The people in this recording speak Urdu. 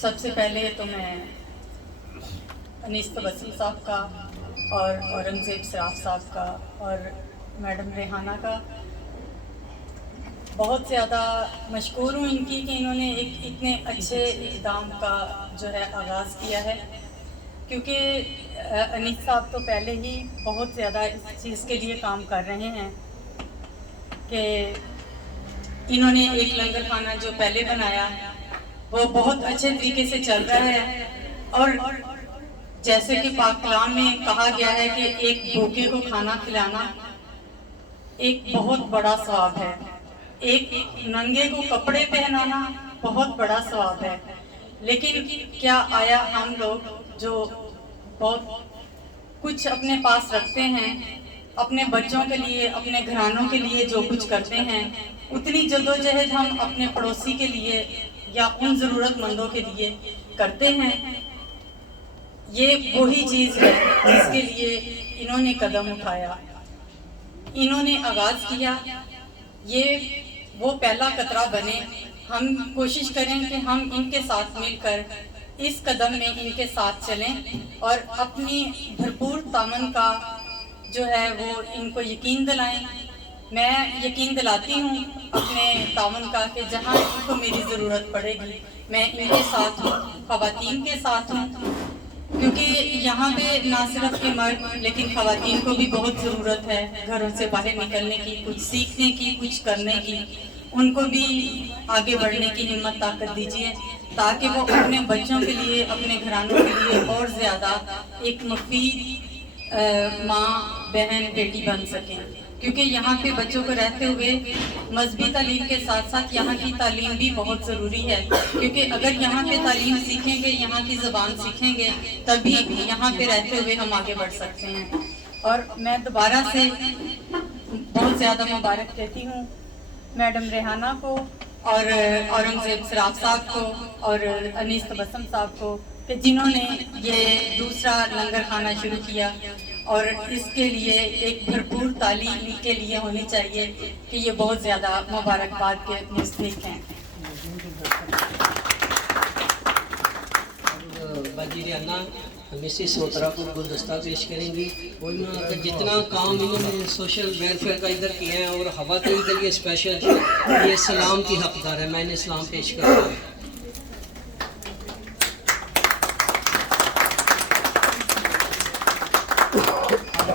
سب سے پہلے تو میں انیس تبسم صاحب کا اور اورنگزیب سراف صاحب کا اور میڈم ریحانہ کا بہت زیادہ مشکور ہوں ان کی کہ انہوں نے ایک اتنے اچھے اقدام کا جو ہے آغاز کیا ہے، کیونکہ انیس صاحب تو پہلے ہی بہت زیادہ اس چیز کے لیے کام کر رہے ہیں کہ انہوں نے ایک لنگر خانہ جو پہلے بنایا وہ بہت اچھے طریقے سے چل رہا ہے، اور جیسے کہ پاک کلام میں کہا گیا ہے کہ ایک بھوکے کو کھانا کھلانا ایک بہت بڑا ثواب ہے، ایک ننگے کو کپڑے پہنانا بہت بڑا ثواب ہے۔ لیکن کیا آیا ہم لوگ جو بہت کچھ اپنے پاس رکھتے ہیں، اپنے بچوں کے لیے، اپنے گھرانوں کے لیے جو کچھ کرتے ہیں، اتنی جدوجہد ہم اپنے پڑوسی کے لیے یا ان ضرورت مندوں کے لیے کرتے ہیں؟ یہ وہی چیز ہے جس کے لیے انہوں نے قدم اٹھایا، انہوں نے آغاز کیا، یہ وہ پہلا قطرہ بنے۔ ہم کوشش کریں کہ ہم ان کے ساتھ مل کر اس قدم میں ان کے ساتھ چلیں اور اپنی بھرپور تعاون کا جو ہے وہ ان کو یقین دلائیں۔ میں یقین دلاتی ہوں اپنے تعاون کا کہ جہاں ان کو میری ضرورت پڑے گی میں ان کے ساتھ ہوں، خواتین کے ساتھ ہوں، کیونکہ یہاں پہ نہ صرف کہ مرد لیکن خواتین کو بھی بہت ضرورت ہے گھروں سے باہر نکلنے کی، کچھ سیکھنے کی، کچھ کرنے کی۔ ان کو بھی آگے بڑھنے کی ہمت طاقت دیجیے تاکہ وہ اپنے بچوں کے لیے، اپنے گھرانوں کے لیے اور زیادہ ایک مفید ماں، بہن، بیٹی بن سکیں، کیونکہ یہاں پہ بچوں کو رہتے ہوئے مذہبی تعلیم کے ساتھ ساتھ یہاں کی تعلیم بھی بہت ضروری ہے، کیونکہ اگر یہاں پہ تعلیم سیکھیں گے، یہاں کی زبان سیکھیں گے، تبھی یہاں پہ رہتے ہوئے ہم آگے بڑھ سکتے ہیں۔ اور میں دوبارہ سے بہت زیادہ مبارک کہتی ہوں میڈم ریحانہ کو اور اورنگزیب سراف صاحب کو اور انیس تبسم صاحب کو کہ جنہوں نے یہ دوسرا لنگر خانہ شروع کیا، اور اس کے لیے ایک بھرپور تعلیم کے لیے ہونی چاہیے کہ یہ بہت زیادہ مبارکباد کے مستحق ہیں۔ باجی ریحانہ مسز سوترا کو گلدستہ پیش کریں گی، اور جتنا کام انہوں نے سوشل ویلفیئر کا ادھر کیا ہے اور خواتین کے لیے اسپیشل یہ سلام کی حقدار ہے، میں انہیں سلام پیش کرتا ہوں۔